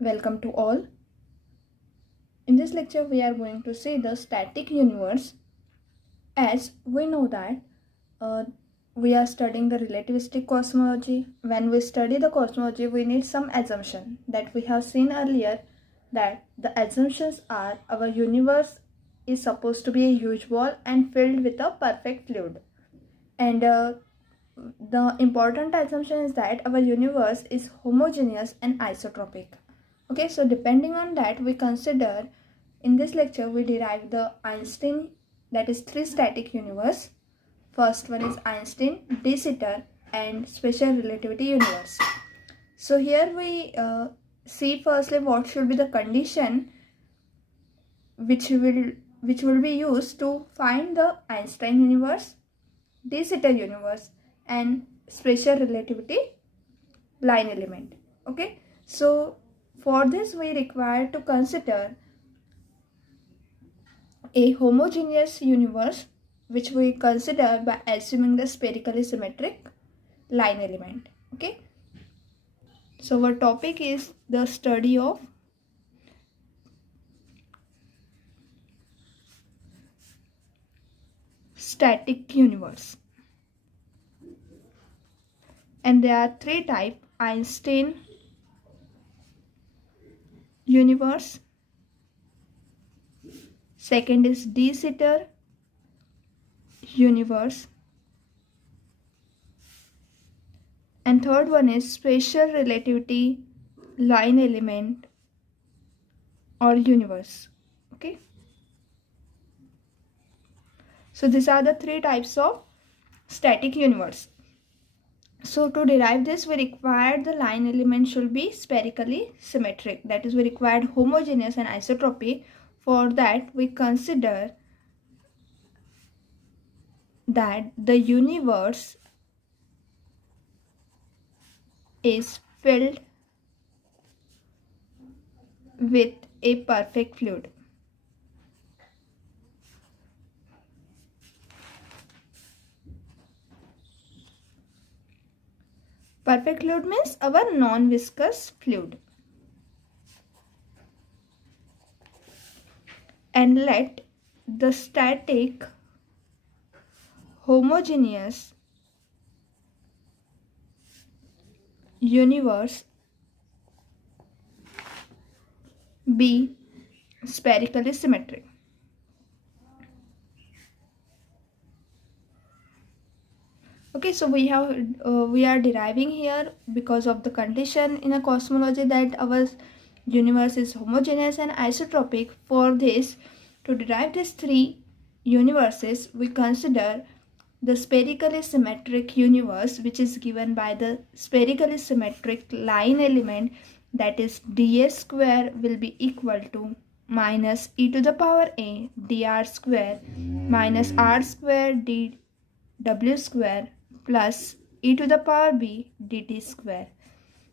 Welcome to all. In this lecture, we are going to see the static universe. As we know that uh, we are studying the relativistic cosmology. When we study the cosmology, we need some assumption that we have seen earlier, that the assumptions are our universe is supposed to be a huge ball and filled with a perfect fluid. And the important assumption is that our universe is homogeneous and isotropic. Okay, so depending on that, we consider in this lecture we derive the Einstein, that is three static universe. First one is Einstein, de Sitter, and special relativity universe. So here we see firstly what should be the condition which will be used to find the Einstein universe, de Sitter universe, and special relativity line element. Okay, so for this we require to consider a homogeneous universe, which we consider by assuming the spherically symmetric line element. Okay, so our topic is the study of static universe, and there are three types: Einstein universe, second is de Sitter universe, and third one is special relativity line element or universe. Okay, so these are the three types of static universe. So to derive this, we required the line element should be spherically symmetric, that is we required homogeneous and isotropic. For that we consider that the universe is filled with a perfect fluid. Perfect fluid means our non-viscous fluid. And let the static homogeneous universe be spherically symmetric. Okay, so we are deriving here because of the condition in a cosmology that our universe is homogeneous and isotropic. For this, to derive these three universes, we consider the spherically symmetric universe, which is given by the spherically symmetric line element, that is dA square will be equal to minus e to the power a dr square minus r square dw square plus e to the power b dt square.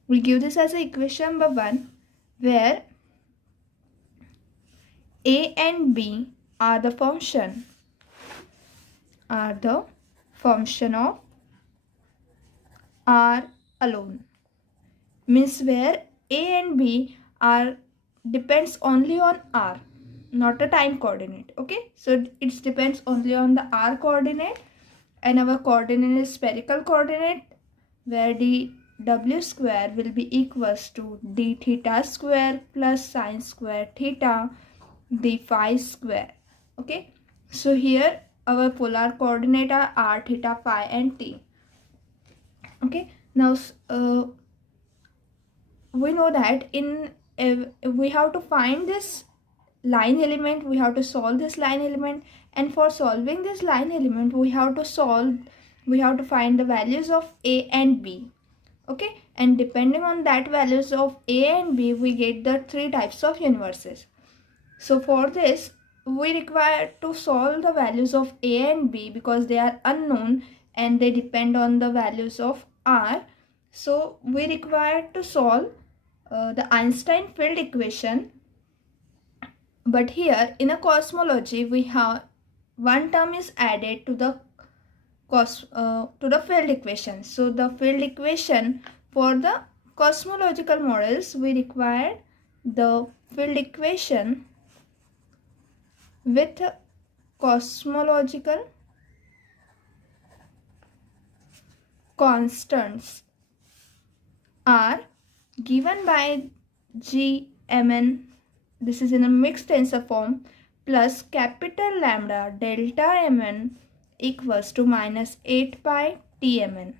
We'll give this as a equation number 1, where a and b are the function of r alone. Means where a and b are depends only on r, not a time coordinate. Okay, so it depends only on the r coordinate, and our coordinate is spherical coordinate, where dw square will be equals to d theta square plus sine square theta d phi square. Okay, so here our polar coordinate are r, theta, phi and t. Okay, now we know that we have to find this line element, we have to solve this line element, and for solving this line element we have to find the values of a and b. Okay, and depending on that values of a and b, we get the three types of universes. So for this we require to solve the values of a and b because they are unknown and they depend on the values of r. So we require to solve the Einstein field equation. But here in a cosmology we have one term is added to the field equation. So the field equation for the cosmological models we require the field equation with cosmological constants are given by Gmn, this is in a mixed tensor form, plus capital lambda delta mn equals to minus 8 pi tmn.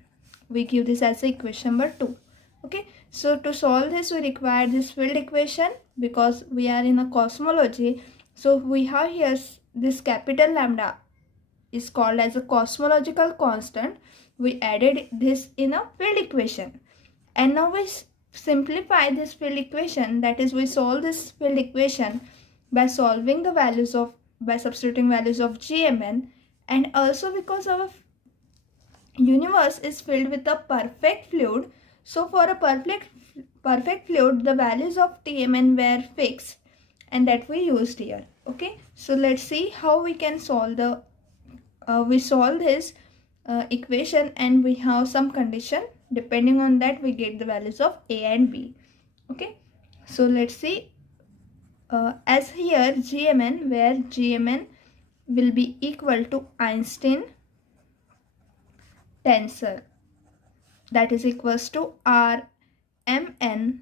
We give this as equation number 2. Okay, so to solve this we require this field equation because we are in a cosmology. So we have here this capital lambda is called as a cosmological constant. We added this in a field equation, and now we simplify this field equation, that is we solve this field equation by solving the values of, by substituting values of Gmn, and also because our universe is filled with a perfect fluid, so for a perfect fluid the values of Tmn were fixed and that we used here. Okay, so let's see how we can solve the we solve this equation, and we have some condition. Depending on that we get the values of a and b. Okay, so let's see, as here Gmn, where Gmn will be equal to Einstein tensor, that is equals to Rmn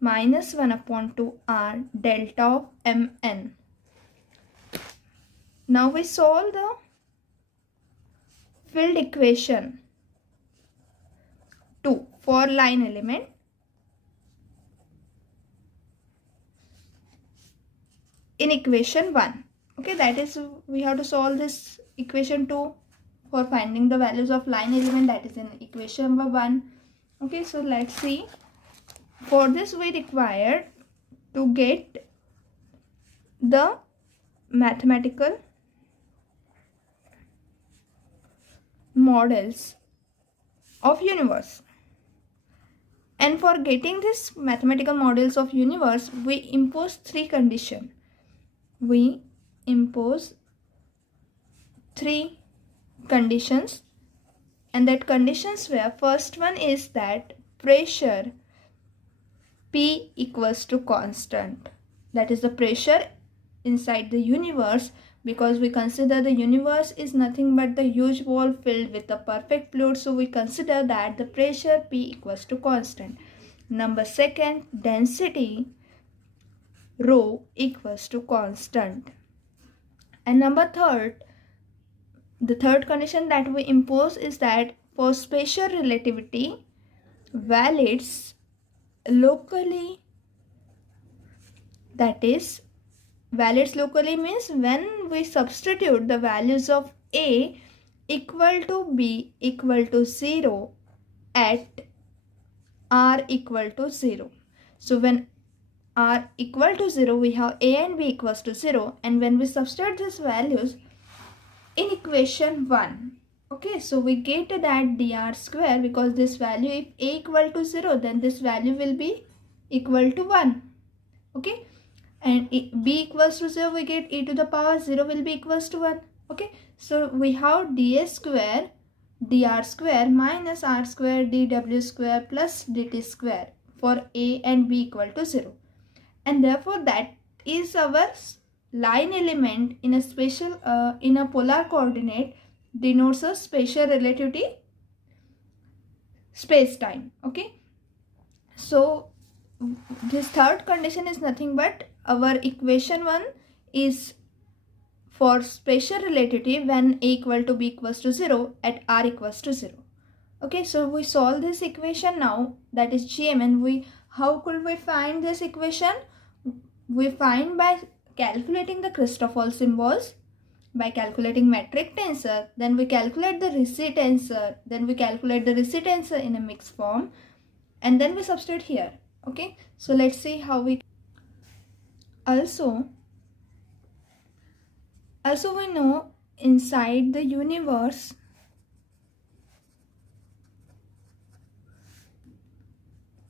minus 1 upon 2 R delta of Mn. Now we solve the field equation 2 for line element. In equation 1, okay, that is we have to solve this equation 2 for finding the values of line element, that is in equation number 1. Okay, so let's see. For this we require to get the mathematical models of universe, and for getting this mathematical models of universe we impose 3 conditions. We impose 3 conditions, and that conditions were, first one is that pressure P equals to constant, that is the pressure inside the universe, because we consider the universe is nothing but the huge ball filled with a perfect fluid, so we consider that the pressure P equals to constant. Number second, density rho equals to constant. And number third, the third condition that we impose is that for special relativity valids locally, that is valids locally means when we substitute the values of A equal to B equal to 0 at R equal to 0. So when R equal to 0 we have A and B equals to 0, and when we substitute these values in equation 1, okay, so we get that dr square, because this value, if A equal to 0 then this value will be equal to 1. Okay, and B equals to 0 we get e to the power 0 will be equals to 1. Okay, so we have ds square dr square minus r square dw square plus dt square for A and B equal to 0, and therefore that is our line element in a special in a polar coordinate, denotes a spatial relativity space time. Okay, so this third condition is nothing but our equation 1 is for spatial relativity when A equal to B equals to 0 at R equals to 0. Okay, so we solve this equation now, that is Gmn. We, how could we find this equation? We find by calculating the Christoffel symbols, by calculating metric tensor, then we calculate the Ricci tensor, then we calculate the Ricci tensor in a mixed form, and then we substitute here. Okay, so let's see how we also we know inside the universe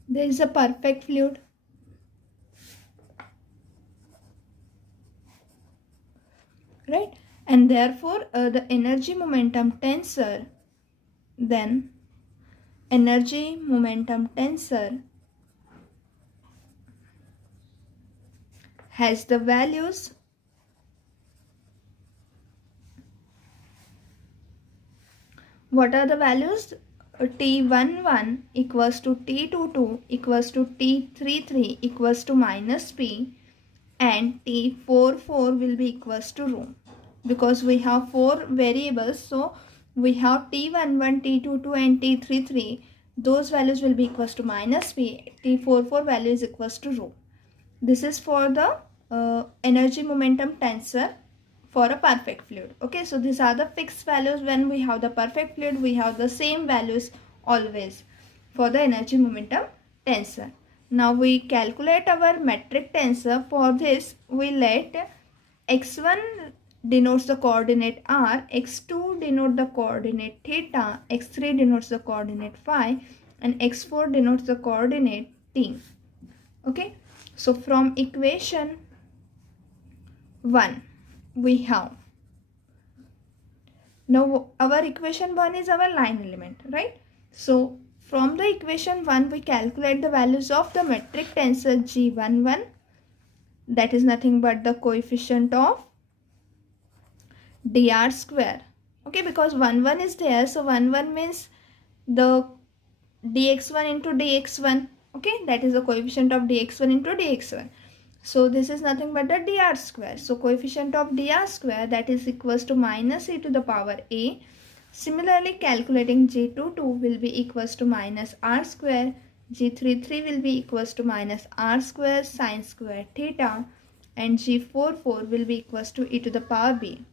there is a perfect fluid, right? And therefore the energy momentum tensor, then energy momentum tensor has the values what are the values? T11 equals to T22 equals to T33 equals to minus P, and T44 will be equals to rho, because we have 4 variables. So we have T11, T22 and T33. Those values will be equals to minus P. T44 value is equals to rho. This is for the energy momentum tensor for a perfect fluid. Okay, so these are the fixed values. When we have the perfect fluid, we have the same values always for the energy momentum tensor. Now we calculate our metric tensor. For this, we let x1 denotes the coordinate r, x2 denote the coordinate theta, x3 denotes the coordinate phi, and x4 denotes the coordinate t. Okay, so from equation 1 we have, now our equation 1 is our line element, right? So from the equation 1 we calculate the values of the metric tensor G11, that is nothing but the coefficient of dr square. Okay, because 1 is there, so 1 means the dx1 into dx1. Okay, that is the coefficient of dx1 into dx1. So this is nothing but the dr square. So coefficient of dr square, that is equals to minus e to the power a. Similarly, calculating G22 will be equals to minus r square. G33 will be equals to minus r square sine square theta, and G44 will be equals to e to the power b.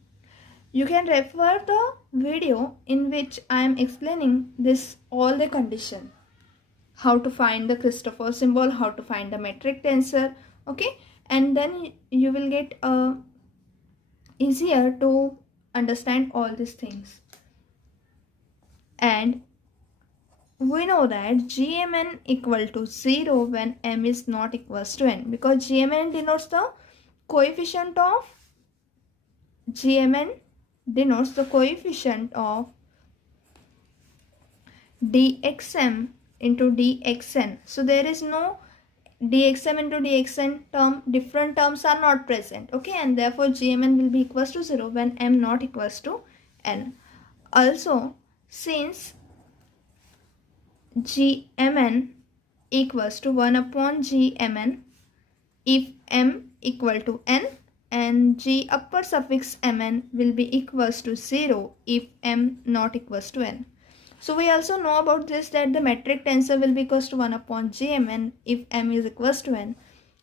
You can refer the video in which I am explaining this all the condition. How to find the Christoffel symbol, how to find the metric tensor. Okay, and then you will get easier to understand all these things. And we know that Gmn equal to 0 when m is not equals to n, because Gmn denotes the coefficient of dxm into dxn. So there is no dxm into dxn term, different terms are not present. Okay, and therefore Gmn will be equals to 0 when m not equals to n. Also, since Gmn equals to 1 upon Gmn if m equal to n, and G upper suffix mn will be equals to 0 if m not equals to n. So we also know about this, that the metric tensor will be equals to 1 upon Gmn if m is equals to n,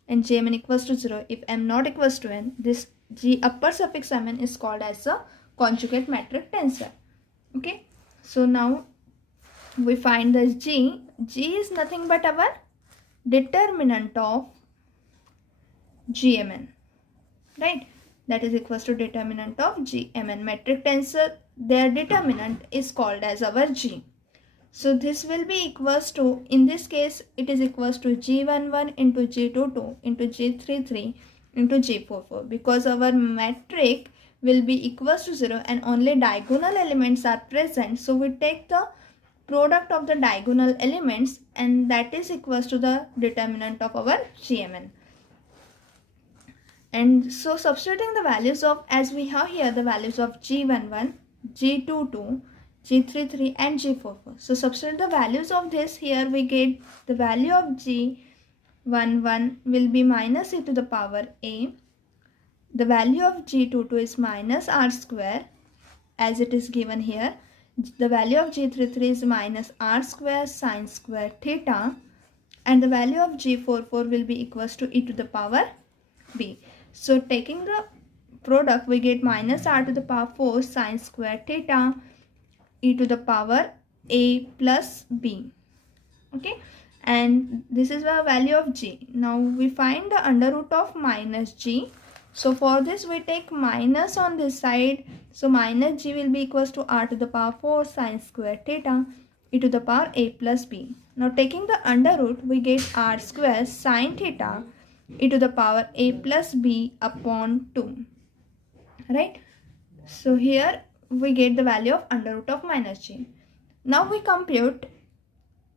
and Gmn equals to 0 if m not equals to n. This G upper suffix mn is called as a conjugate metric tensor. Okay, so now we find this G. G is nothing but our determinant of Gmn, right? That is equals to determinant of Gmn. Metric tensor, their determinant is called as our G. So this will be equals to, in this case it is equals to G11 into G22 into G33 into G44, because our metric will be equals to 0 and only diagonal elements are present. So we take the product of the diagonal elements, and that is equals to the determinant of our Gmn. And so substituting the values of, as we have here the values of G11, G22, G33 and G44. So substitute the values of this. Here we get the value of G11 will be minus e to the power a. The value of G22 is minus r square as it is given here. The value of G33 is minus r square sine square theta, and the value of G44 will be equals to e to the power b. So taking the product, we get minus r to the power 4 sine square theta e to the power a plus b. Okay, and this is the value of G. Now we find the under root of minus G. So for this we take minus on this side. So minus G will be equals to r to the power 4 sine square theta e to the power a plus b. Now taking the under root, we get r square sine theta e to the power a plus b upon 2. Right? So here we get the value of under root of minus G. Now we compute,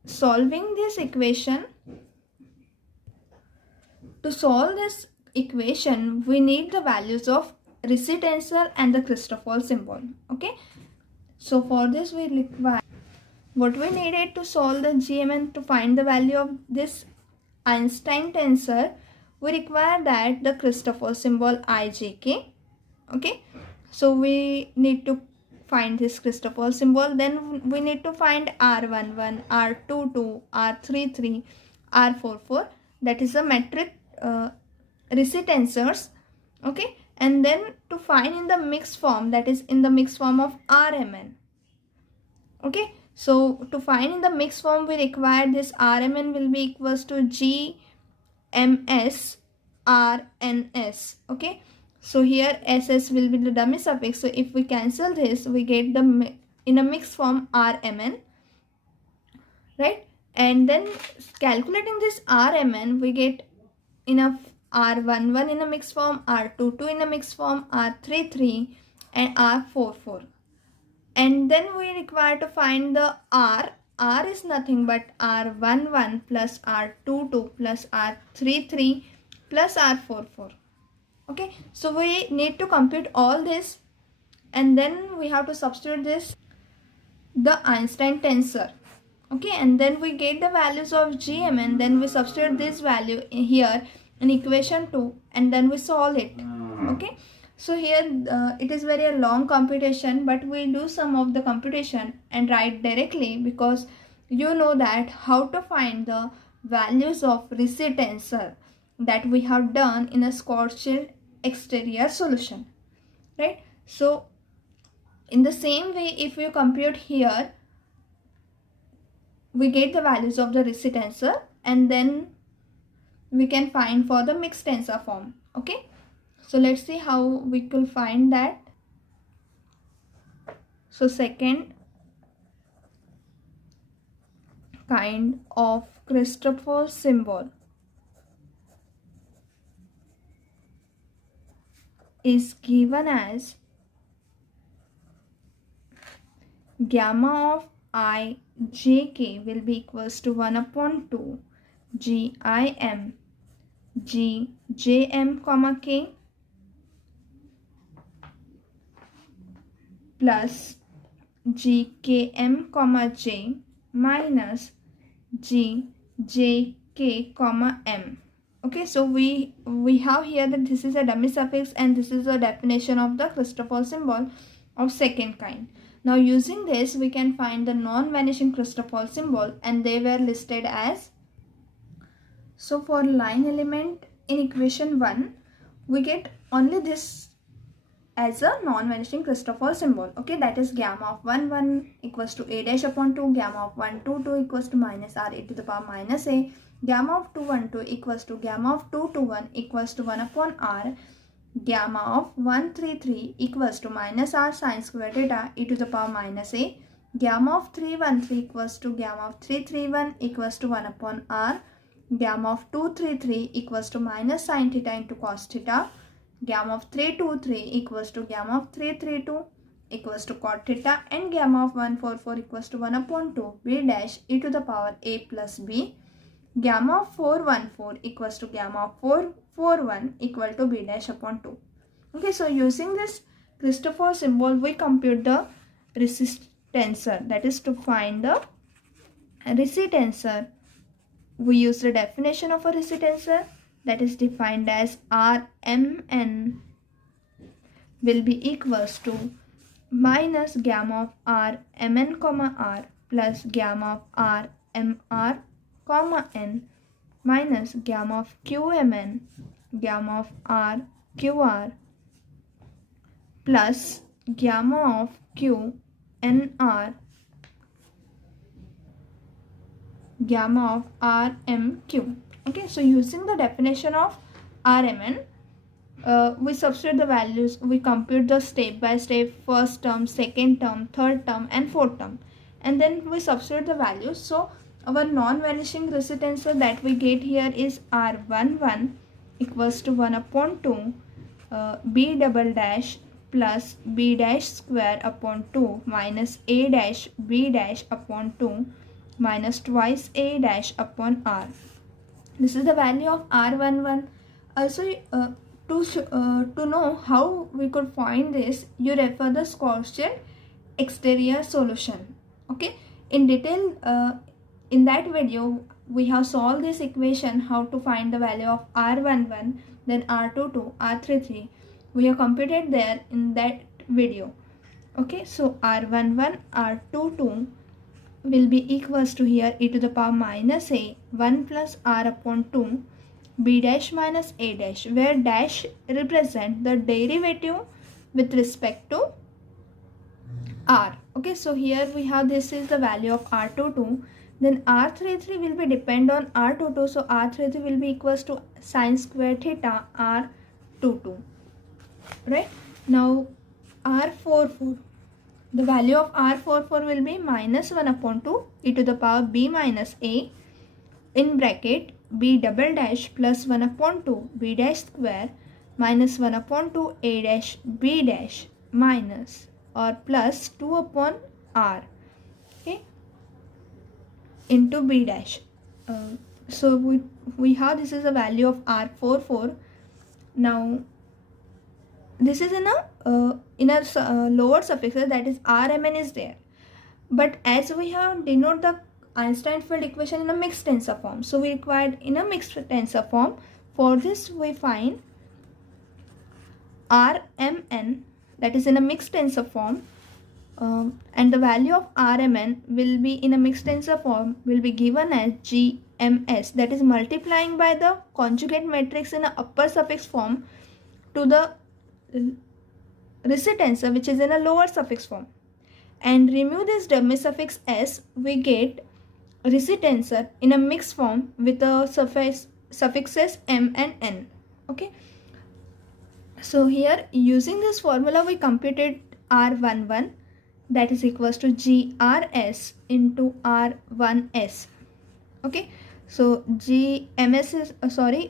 solving this equation. To solve this equation, we need the values of recit tensor and the Christoffel symbol. Okay, so for this we require what we needed to solve the GMN to find the value of this Einstein tensor. We require that the Christoffel symbol IJK. Okay, so we need to find this Christoffel symbol. Then we need to find R11, R22, R33, R44. That is the metric recit tensors. Okay, and then to find in the mixed form, that is in the mixed form of RMN. Okay, so to find in the mixed form, we require this RMN will be equals to GMS RNS. Okay, so here SS will be the dummy suffix. So if we cancel this, we get the in a mixed form RMN, right? And then calculating this RMN, we get in a R11 in a mixed form, R22 in a mixed form, R33 and R44. And then we require to find the R. R is nothing but R11 plus R22 plus R33 plus R44. Okay, so we need to compute all this, and then we have to substitute this the Einstein tensor. Okay, and then we get the values of GM, and then we substitute this value here in equation 2, and then we solve it. Okay, so here it is very a long computation, but we do some of the computation and write directly, because you know that how to find the values of recit tensor that we have done in a Schwarzschild exterior solution, right? So in the same way, if you compute here, we get the values of the recit tensor, and then we can find for the mixed tensor form. Okay, so let's see how we could find that. So second kind of Christoffel symbol is given as gamma of IJK will be equals to 1 upon 2 GIM GJM comma K plus GKM comma J minus GJK comma M. Okay, so we have here that this is a dummy suffix and this is a definition of the Christoffel symbol of second kind. Now using this, we can find the non-vanishing Christoffel symbol, and they were listed as. So for line element in equation 1, we get only this as a non-vanishing Christoffel symbol. Okay, that is gamma of 1 1 equals to a dash upon 2, gamma of 1 2 2 equals to minus r e to the power minus a, gamma of 2 1 2 equals to gamma of 2 2 1 equals to 1 upon r, gamma of 1 3 3 equals to minus r sine square theta e to the power minus a, gamma of 3 1 3 equals to gamma of 3 3 1 equals to 1 upon r, gamma of 2 3 3 equals to minus sine theta into cos theta, gamma of 3 2 3 equals to gamma of 3 3 2 equals to cot theta, and gamma of 1 4 4 equals to 1 upon 2 b dash e to the power a plus b, gamma of 4 1 4 equals to gamma of 4 4 1 equal to b dash upon 2. Okay, so using this Christoffel symbol, we compute the recit tensor. That is, to find the recit tensor, we use the definition of a recit tensor, that is defined as Rmn will be equals to minus gamma of Rmn comma r plus gamma of Rmr comma n minus gamma of Qmn gamma of Rqr plus gamma of Qnr gamma of Rmq. Okay, so using the definition of Rmn, we substitute the values, we compute the step by step first term, second term, third term and fourth term, and then we substitute the values. So our non-vanishing recit tensor that we get here is R11 equals to 1 upon 2 b double dash plus b dash square upon 2 minus a dash b dash upon 2 minus twice a dash upon r. This is the value of R11. Also, to know how we could find this, you refer the Schwarzschild exterior solution. Okay, in detail, in that video we have solved this equation, how to find the value of R11, then R22, R33. We have computed there in that video. Okay, so R11, R22 will be equals to here e to the power minus a 1 plus r upon 2 b dash minus a dash, where dash represent the derivative with respect to r. Okay, so here we have, this is the value of R22, then R33 will be depend on R22, so R33 will be equals to sine square theta R22. Right, now R44, the value of R44 will be minus 1 upon 2 e to the power b minus a in bracket b double dash plus 1 upon 2 b dash square minus 1 upon 2 a dash b dash minus or plus 2 upon r, okay, into b dash. So we have, this is a value of R44. Now this is in a lower suffixes, that is Rmn is there, but as we have denote the Einstein field equation in a mixed tensor form, so we required in a mixed tensor form. For this we find Rmn, that is in a mixed tensor form, and the value of Rmn will be in a mixed tensor form will be given as GMS, that is multiplying by the conjugate matrix in a upper suffix form to the recit tensor which is in a lower suffix form, and remove this dummy suffix s, we get recit tensor in a mixed form with the suffixes m and n. Okay, so here using this formula we computed R11, that is equals to GRS into R1S. Okay, so GMS is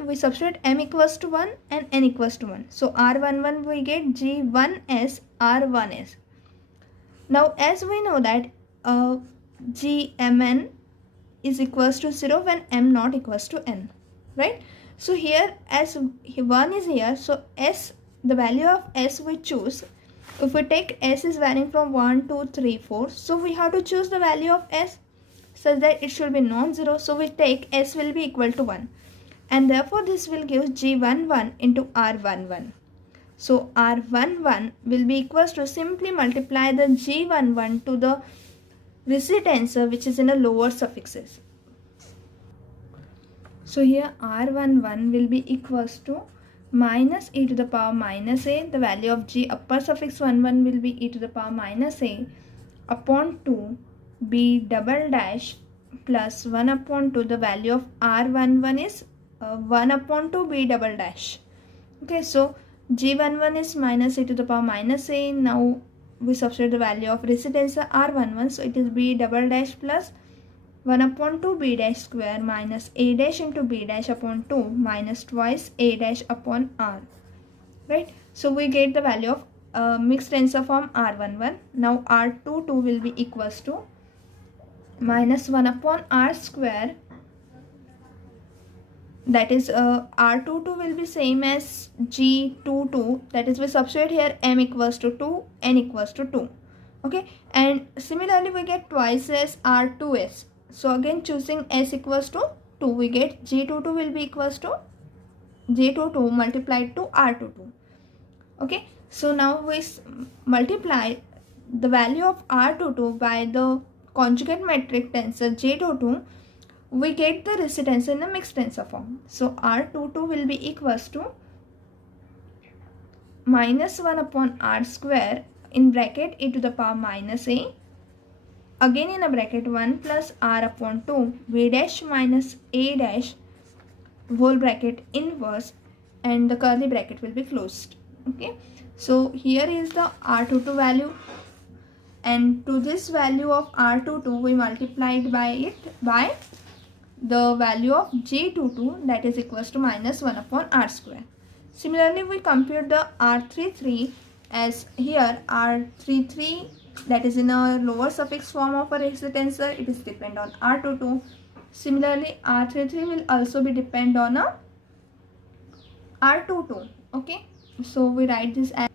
we substitute m equals to 1 and n equals to 1, so R11 we get G1S R1S. Now as we know that Gmn is equals to 0 when m not equals to n, right? So here as 1 is here, so s, the value of s we choose, if we take s is varying from 1, 2, 3, 4, so we have to choose the value of s such that it should be non-zero, so we take s will be equal to 1, and therefore this will give G11 into R11. So R11 will be equals to, simply multiply the G11 to the recit tensor which is in a lower suffixes. So here R11 will be equals to minus e to the power minus a, the value of G upper suffix 11 will be e to the power minus a upon 2 b double dash plus 1 upon 2, the value of R11 is 1 upon 2 b double dash. Okay, so G11 is minus e to the power minus a. Now we substitute the value of recit tensor R11, so it is b double dash plus 1 upon 2 b dash square minus a dash into b dash upon 2 minus twice a dash upon r. Right, so we get the value of mixed tensor form R11. Now R22 will be equals to minus 1 upon r square, that is R22 will be same as G22, that is we substitute here m equals to 2, n equals to 2. Okay, and similarly we get twice as R2s, so again choosing s equals to 2, we get G22 will be equals to G22 multiplied to R22. Okay, so now we multiply the value of R22 by the conjugate matrix tensor J22, we get the recit tensor in a mixed tensor form. So R22 will be equals to minus 1 upon r square in bracket e to the power minus a, again in a bracket 1 plus r upon 2 b dash minus a dash whole bracket inverse, and the curly bracket will be closed. Okay, so here is the R22 value, and to this value of R22 we multiplied by it by the value of J22, that is equals to minus 1 upon r square. Similarly we compute the R33, as here R33, that is in a lower suffix form of a recit tensor, it is depend on R22. Similarly R33 will also be depend on a R22. Okay, so we write this as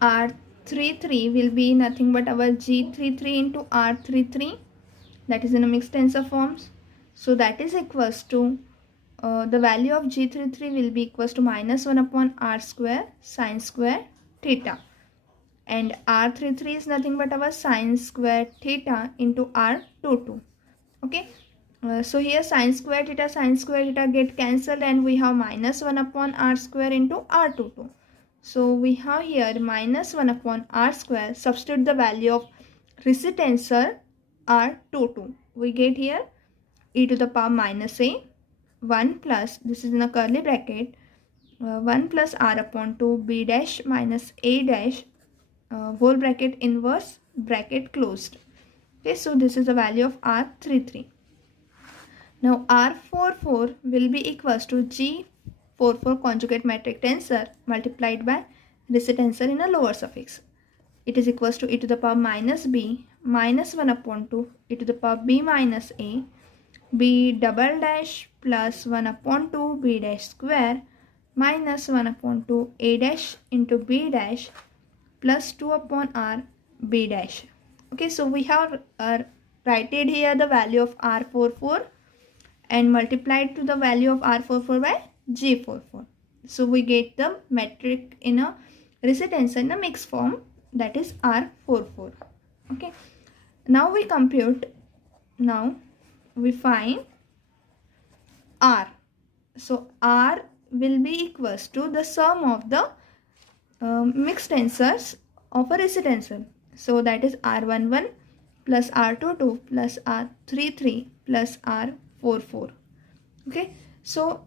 R33 will be nothing but our G33 into R33, that is in a mixed tensor forms. So that is equals to the value of G33 will be equals to minus 1 upon R square sine square theta, and R33 is nothing but our sine square theta into R22. Okay, so here sine square theta get cancelled, and we have minus 1 upon R square into R22. So we have here minus 1 upon R square. Substitute the value of recit tensor R22. We get here e to the power minus a 1 plus, this is in a curly bracket, 1 plus R upon 2 b dash minus a dash whole bracket inverse bracket closed. Okay, so this is the value of R33. Now R44 will be equals to G44 conjugate metric tensor multiplied by recit tensor in a lower suffix. It is equals to e to the power minus b minus 1 upon 2 e to the power b minus a b double dash plus 1 upon 2 b dash square minus 1 upon 2 a dash into b dash plus 2 upon r b dash. Okay, so we have written here the value of R44 and multiplied to the value of R44 by G44. So we get the metric in a recit tensor in a mixed form, that is R44. Okay, now we compute, now we find R. So R will be equals to the sum of the mixed tensors of a recit tensor. So that is R11 plus R22 plus R33 plus R44. Okay, so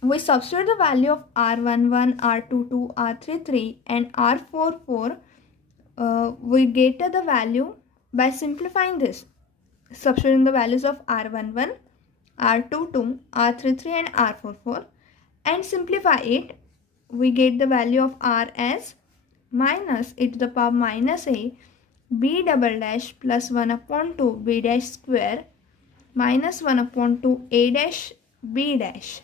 we substitute the value of R11, R22, R33 and R44. We get the value by simplifying this, substituting the values of R11, R22, R33 and R44 and simplify it. We get the value of R as minus e to the power minus a b double dash plus 1 upon 2 b dash square minus 1 upon 2 a dash b dash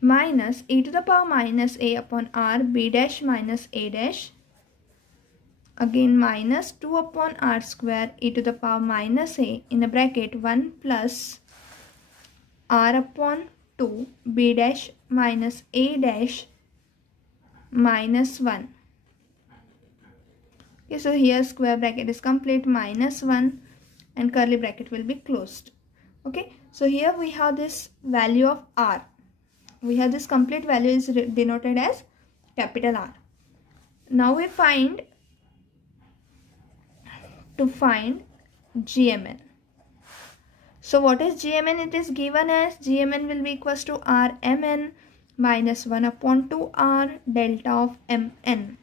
minus e to the power minus a upon r b dash minus a dash, again minus 2 upon r square e to the power minus a in a bracket 1 plus r upon 2 b dash minus a dash minus 1. Okay, so here square bracket is complete, minus 1 and curly bracket will be closed. Okay, so here we have this value of R. We have this complete value is denoted as capital R. Now we find GMN. So what is GMN? It is given as GMN will be equals to RMN minus 1 upon 2R delta of MN.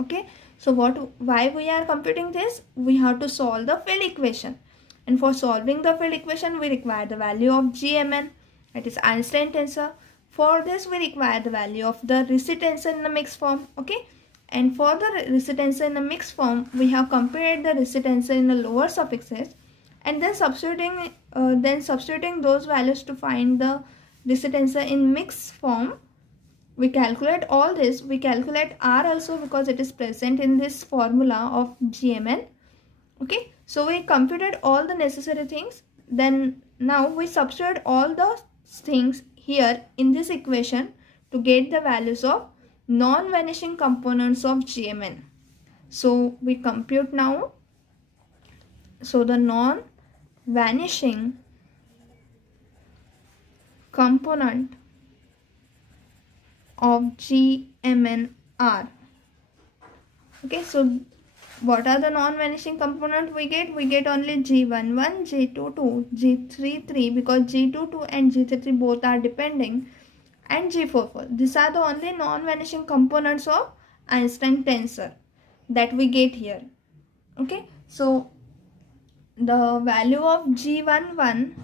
Okay, so why we are computing this? We have to solve the field equation, and for solving the field equation we require the value of GMN, that is Einstein tensor. For this we require the value of the recit tensor in the mixed form. Okay, and for the recit tensor in the mixed form we have compared the recit tensor in the lower suffixes and then substituting those values to find the recit tensor in mixed form. We calculate all this. We calculate R also because it is present in this formula of GMN. Okay, so we computed all the necessary things. Then now we substitute all the things here in this equation to get the values of non-vanishing components of GMN. So we compute now. So the non-vanishing component of GMN are. Okay, so what are the non-vanishing component we get? We get only G11, G22, G33 because G22 and G33 both are depending, and G44. These are the only non-vanishing components of Einstein tensor that we get here. Okay, so the value of G11,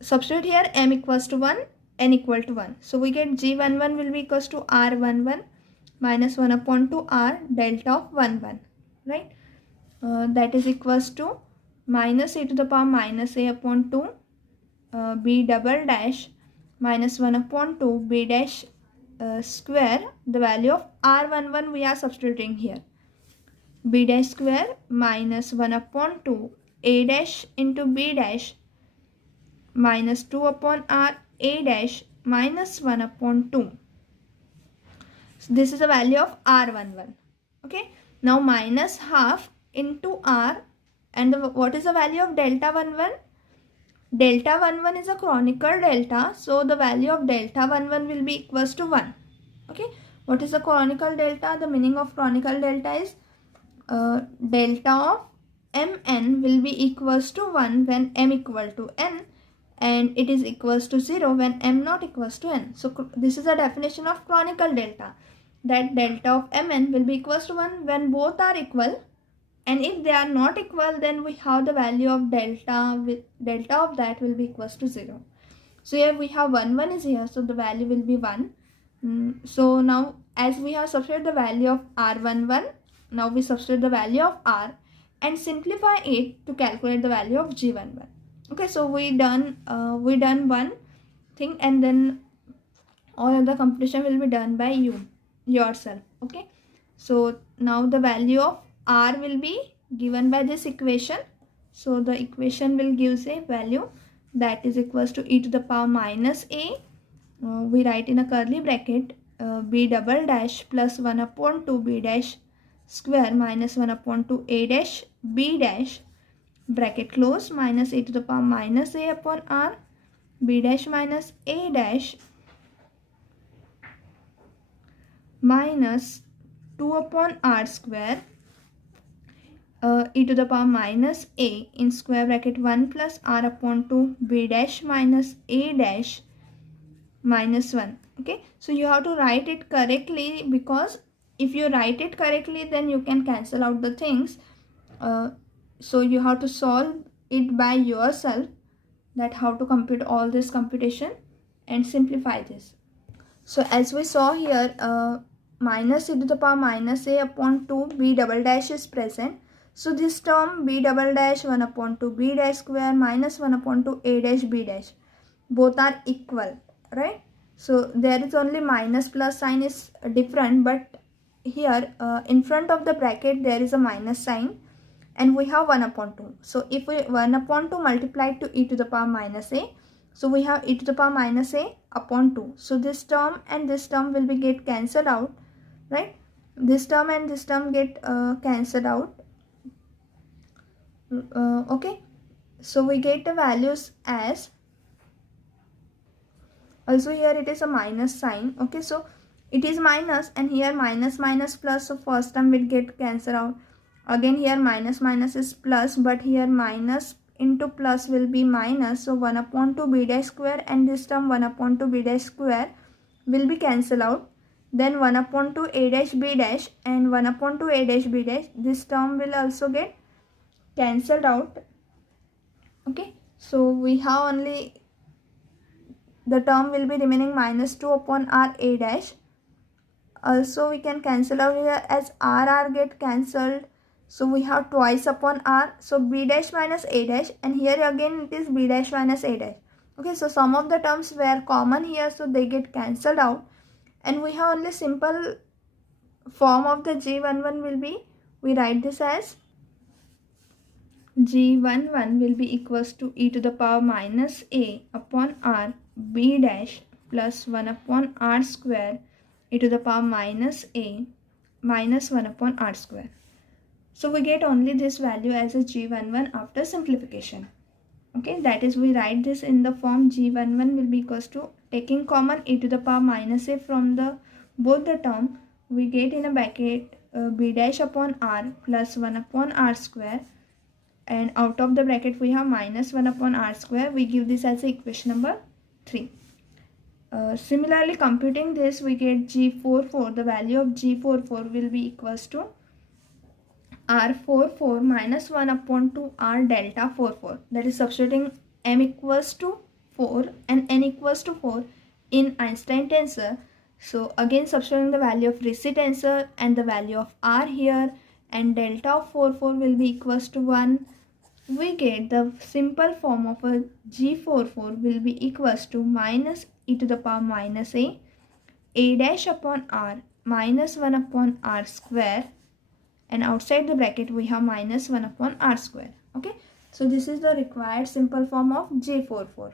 substitute here m equals to 1, n equal to 1. So we get G11 will be equals to R11 minus 1 upon 2 R delta of 11, right? That is equals to minus e to the power minus a upon 2 b double dash minus 1 upon 2 b dash square, the value of r11 we are substituting here. B dash square minus 1 upon 2 a dash into b dash minus 2 upon r a dash minus 1 upon 2. So this is the value of r11. Okay. Now minus half into r, and what is the value of delta 11? Delta 11 is a chronicle delta, so the value of delta 11 will be equals to 1. Okay. What is the chronicle delta? The meaning of chronicle delta is delta of mn will be equals to 1 when m equal to n, and it is equals to 0 when m not equals to n. So this is a definition of chronicle delta, that delta of mn will be equals to 1 when both are equal, and if they are not equal, then we have the value of delta with delta of that will be equals to 0. So here we have 1 is here, so the value will be 1. So now as we have substituted the value of r11, now we substitute the value of r and simplify it to calculate the value of g11. Okay, so we done one thing, and then all of the computation will be done by yourself. Okay, so now the value of r will be given by this equation. So the equation will give a value that is equals to e to the power minus a. We write in a curly bracket b double dash plus 1 upon 2 b dash square minus 1 upon 2 a dash b dash bracket close minus e to the power minus a upon r b dash minus a dash minus 2 upon r square e to the power minus a in square bracket 1 plus r upon 2 b dash minus a dash minus 1. Okay, so you have to write it correctly, because if you write it correctly, then you can cancel out the things. So you have to solve it by yourself, that how to compute all this computation and simplify this. So as we saw here, minus e to the power minus a upon 2 b double dash is present. So this term b double dash 1 upon 2 b dash square minus 1 upon 2 a dash b dash, both are equal, right? So there is only minus plus sign is different, but here in front of the bracket there is a minus sign, and we have 1 upon 2. So if we 1 upon 2 multiplied to e to the power minus a, so we have e to the power minus a upon 2. So this term and this term will be get cancelled out, right? This term and this term get cancelled out. Okay, so we get the values as, also here it is a minus sign. Okay, so it is minus, and here minus minus plus, so first term will get cancelled out. Again here minus minus is plus, but here minus into plus will be minus, so 1 upon 2 b dash square, and this term 1 upon 2 b dash square will be cancelled out. Then 1 upon 2 a dash b dash and 1 upon 2 a dash b dash, this term will also get cancelled out. Okay, so we have only the term will be remaining minus 2 upon r a dash. Also we can cancel out here as r get cancelled, so we have twice upon r, so b dash minus a dash, and here again it is b dash minus a dash. Okay, so some of the terms were common here, so they get cancelled out, and we have only simple form of the g11 will be, we write this as g11 will be equals to e to the power minus a upon r b dash plus 1 upon r square e to the power minus a minus 1 upon r square. So we get only this value as a g11 after simplification. Okay, that is we write this in the form g11 will be equals to, taking common e to the power minus a from the both the term, we get in a bracket b dash upon r plus 1 upon r square, and out of the bracket we have minus 1 upon r square. We give this as equation number 3. Similarly, computing this, we get g44. The value of g44 will be equals to r44 minus 1 upon 2 r delta 44. That is substituting m equals to 4 and n equals to 4 in Einstein tensor. So again substituting the value of Ricci tensor and the value of r here, and delta of 44 will be equals to 1, we get the simple form of a G44 will be equals to minus e to the power minus a dash upon r minus 1 upon r square, and outside the bracket we have minus 1 upon r square. Okay, so this is the required simple form of G44.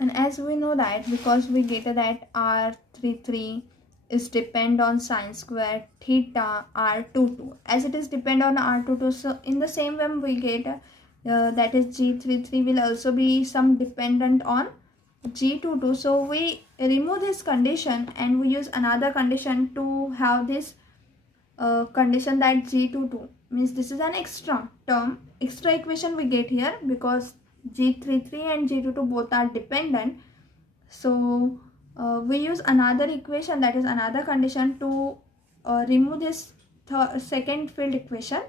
And as we know that because we get that r33 is depend on sine square theta r22, as it is depend on r22, so in the same way we get that is G33 will also be some dependent on G22. So we remove this condition and we use another condition to have this condition that G22 means this is an extra term, extra equation we get here because G33 and G22 both are dependent. So we use another equation, that is another condition, to remove this second field equation.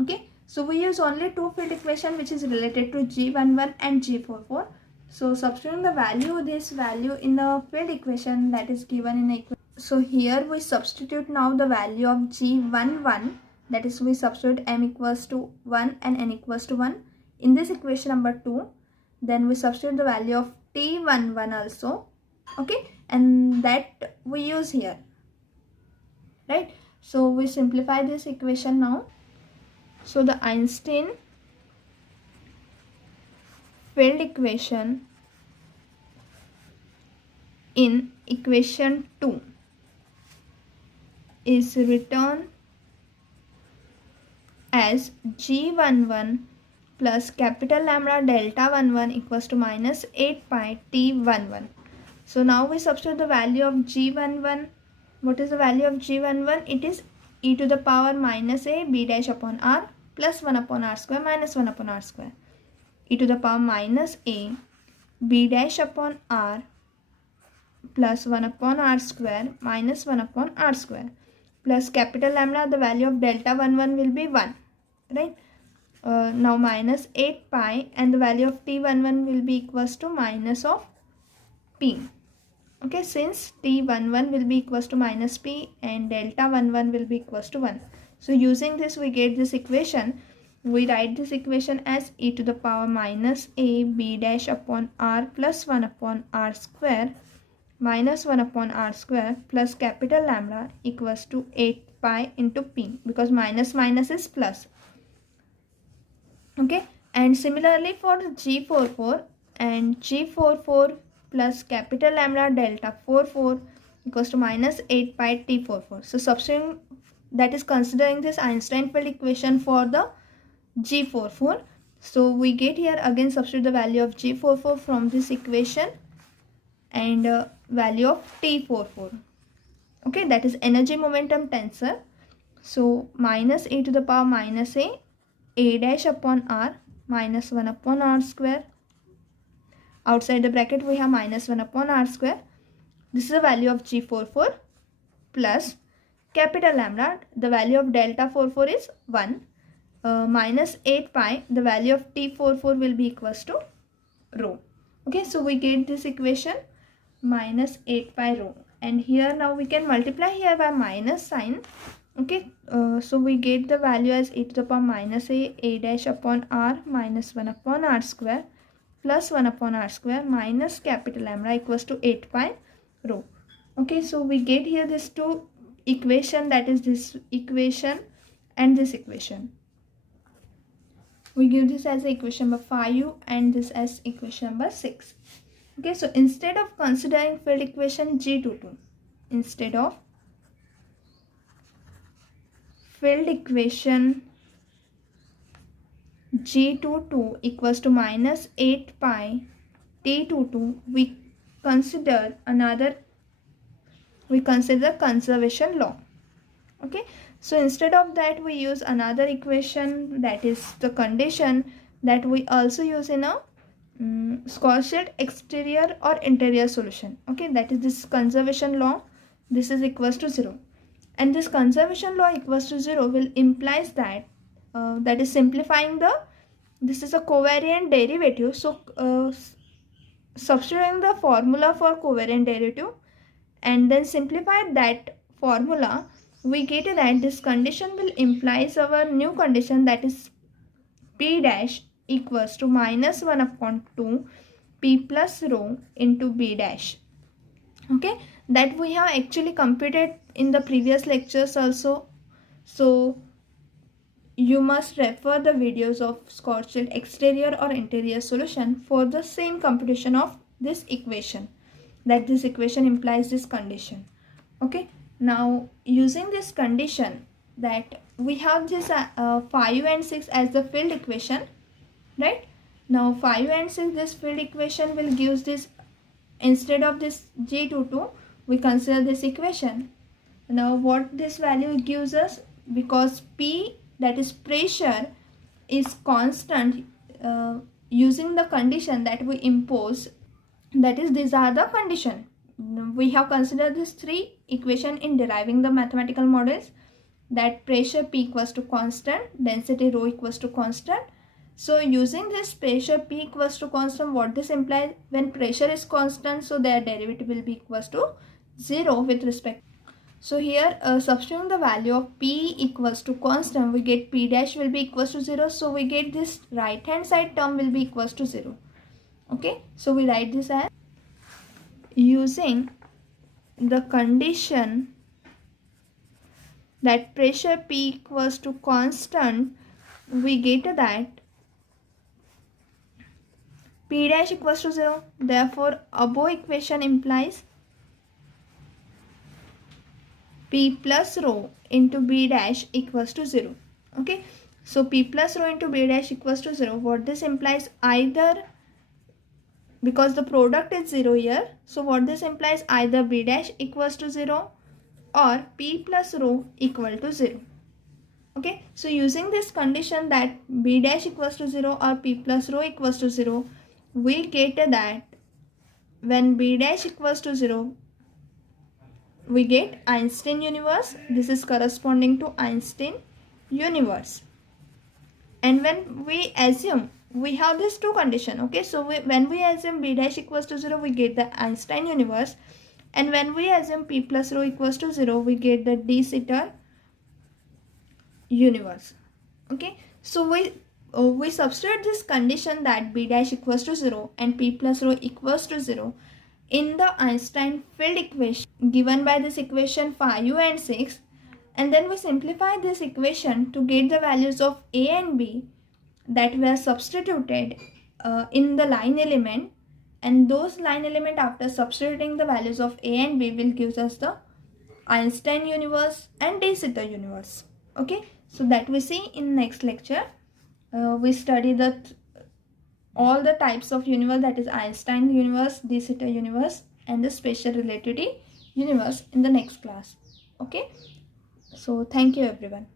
Okay, so we use only two field equation which is related to G11 and G44. So substituting the value, this value in the field equation that is given in the equation. So here we substitute now the value of G11, that is we substitute m equals to 1 and n equals to 1 in this equation number 2. Then we substitute the value of T11 also. Okay, and that we use here, right? So we simplify this equation now. So the Einstein field equation in equation 2 is written as G11 plus capital lambda delta 11 equals to minus 8 pi T11. So now we substitute the value of G11. What is the value of G11? It is e to the power minus a b dash upon r plus 1 upon r square minus 1 upon r square. E to the power minus a b dash upon r plus 1 upon r square minus 1 upon r square plus capital lambda, the value of delta 11 will be 1, right? Now minus 8 pi and the value of T11 will be equals to minus of p. Okay, since T11 will be equals to minus p and delta 11 will be equals to 1. So using this we get this equation. We write this equation as e to the power minus a b dash upon r plus 1 upon r square minus 1 upon r square plus capital lambda equals to 8 pi into p, because minus minus is plus. Okay, and similarly for G44 and G44 plus capital lambda delta 44 equals to minus 8 pi T44. So substituting, that is considering this Einstein field equation for the G44. So we get here again substitute the value of G44 from this equation and value of T44. Okay, that is energy momentum tensor. So minus e to the power minus a dash upon r minus 1 upon r square. Outside the bracket we have minus 1 upon r square. This is the value of G44 plus capital lambda, the value of delta 44 is 1, minus 8 pi, the value of T44 will be equals to rho. Okay, so we get this equation minus 8 pi rho, and here now we can multiply here by minus sign. Okay, so we get the value as e to the power minus a dash upon r minus 1 upon r square plus 1 upon r square minus capital lambda equals to 8 pi rho. Okay, so we get here this two equation, that is this equation and this equation. We give this as equation number 5 and this as equation number 6. Okay, so instead of considering field equation G22, instead of field equation G22 equals to minus 8 pi T22, we consider conservation law. Okay, so instead of that we use another equation, that is the condition that we also use in a Schwarzschild exterior or interior solution. Okay, that is this conservation law. This is equals to 0, and this conservation law equals to 0 will implies that that is simplifying this is a covariant derivative. So substituting the formula for covariant derivative and then simplify that formula, we get that this condition will implies our new condition, that is P dash equals to minus 1 upon 2 P plus rho into B dash. Okay, that we have actually computed in the previous lectures also. So you must refer the videos of Schwarzschild exterior or interior solution for the same computation of this equation, that this equation implies this condition. Okay, now using this condition that we have this 5 and 6 as the field equation, right? Now 5 and 6, this field equation will give this, instead of this G22 we consider this equation. Now what this value gives us, because P, that is pressure, is constant using the condition that we impose, that is these are the condition. We have considered these three equation in deriving the mathematical models, that pressure P equals to constant, density rho equals to constant. So using this pressure P equals to constant, what this implies, when pressure is constant, so their derivative will be equals to 0 with respect. So here substituting the value of P equals to constant, we get P dash will be equals to 0. So we get this right hand side term will be equals to 0. Okay, so we write this as, using the condition that pressure P equals to constant, we get that P dash equals to 0. Therefore above equation implies P plus rho into B dash equals to 0. Okay, so P plus rho into B dash equals to 0. What this implies, either, because the product is 0 here, so what this implies, either B dash equals to 0 or P plus rho equal to 0. Okay, so using this condition that B dash equals to 0 or P plus rho equals to 0, we get that when B dash equals to 0, we get Einstein universe. This is corresponding to Einstein universe. And when we assume, we have these two conditions. Okay, so when we assume B dash equals to 0, we get the Einstein universe. And when we assume P plus rho equals to 0, we get the de Sitter universe. Okay, so we substitute this condition that B dash equals to 0 and P plus rho equals to 0 in the Einstein field equation given by this equation 5 and 6, and then we simplify this equation to get the values of A and B that were substituted in the line element, and those line element, after substituting the values of A and B, will give us the Einstein universe and de Sitter universe. Okay, so that we see in next lecture. We study all the types of universe, that is Einstein universe, de Sitter universe, and the special relativity universe in the next class. Okay, so thank you everyone.